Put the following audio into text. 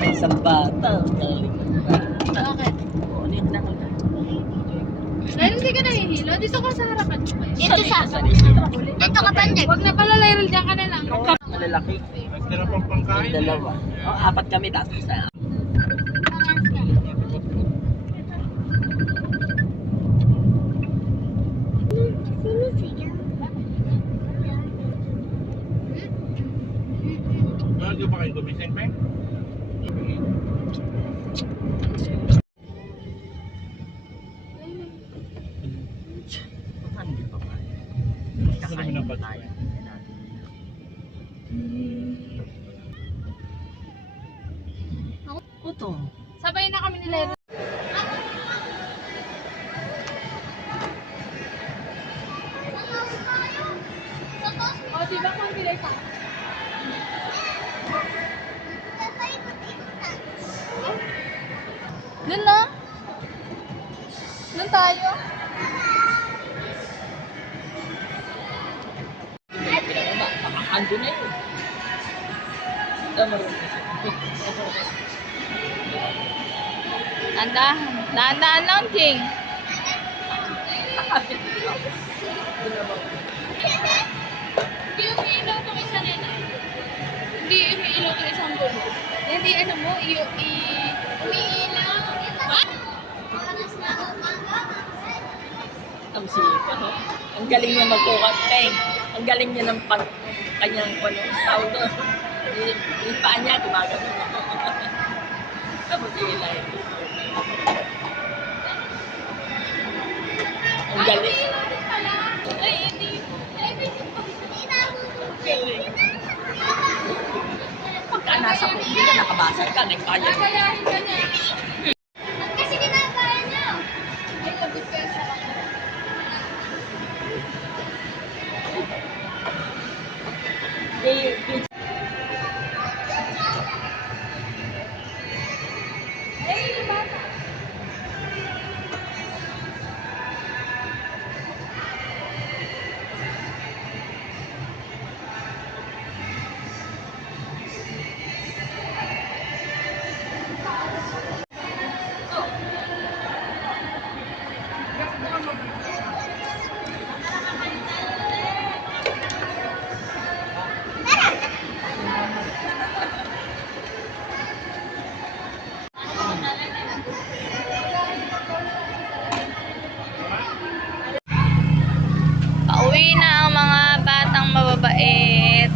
Isang bata. Bakit? Oo, ano yung nakaka- Dahil hindi ka nahihilo, dito ka sa harapan mo. Ito sa... Sorry, sorry. Ito ka bandit. Huwag na pala, Lyril, diyan ka na lang. Malalaki. Nagtira pang pangkain. Dalawa. Oh, apat kami tapos sa Bago pa kayo gumising, Peng? Utong. Sabay na kami ni Lyril. O, di ba kung bilay pa? Doon na. Doon tayo. Ando na yun. Anda, dahan-dahan lang, umiilaw itong isa nila. Hindi umiilaw itong isang bulo. Hindi ano mo, i... i umiilaw. Ang sika, no? Ang galing niya magkukat, Peng. Ang galing niya ng pag kanyang ano, tawag doon. Yung, yung paa niya, gumagano. Tapos ilay. Ang galing. Ay, hindi. Galing. Pagka nasa ka, nakabasag ka. Kakayahin ka. Pauwi na ang mga batang mababait.